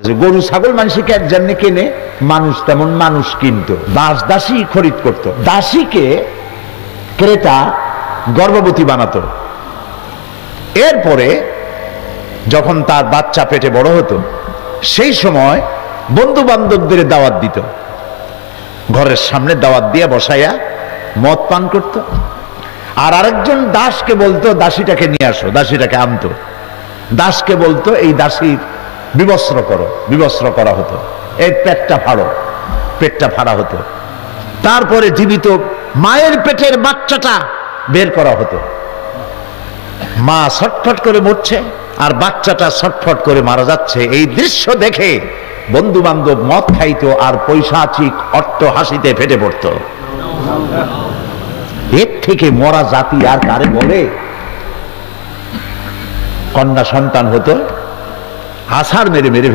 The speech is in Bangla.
গরু ছাগল মানুষকে এক জন্য কিনে, মানুষ তেমন মানুষ কিনতো, দাস দাসী খরিদ করত। দাসীকে ক্রেতা গর্ভবতী বানাতো। এরপরে যখন তার বাচ্চা পেটে বড় হতো, সেই সময় বন্ধু বান্ধবদের দাওয়াত দিত, ঘরের সামনে দাওয়াত দিয়ে বসাইয়া মদ পান করত। আর আরেকজন দাসকে বলতো দাসীটাকে নিয়ে আসো, দাসীটাকে আনতো। দাসকে বলতো এই দাসীর বিবস্ত্র করো, বিবস্ত্র করা হতো। এই পেটটা ফাড়া হতো। তারপরে জীবিত মায়ের পেটের বাচ্চাটা বের করা হতো। মা ছটফট করে মরছে আর বাচ্চাটা ছটফট করে মারা যাচ্ছে। এই দৃশ্য দেখে বন্ধু বান্ধব মদ খাইতো আর পৈশাচিক অট্ট হাসিতে ফেটে পড়তো। এর থেকে মরা জাতি আর কারে বলে? কন্যা সন্তান হতো, আছাড় মেরে মেরে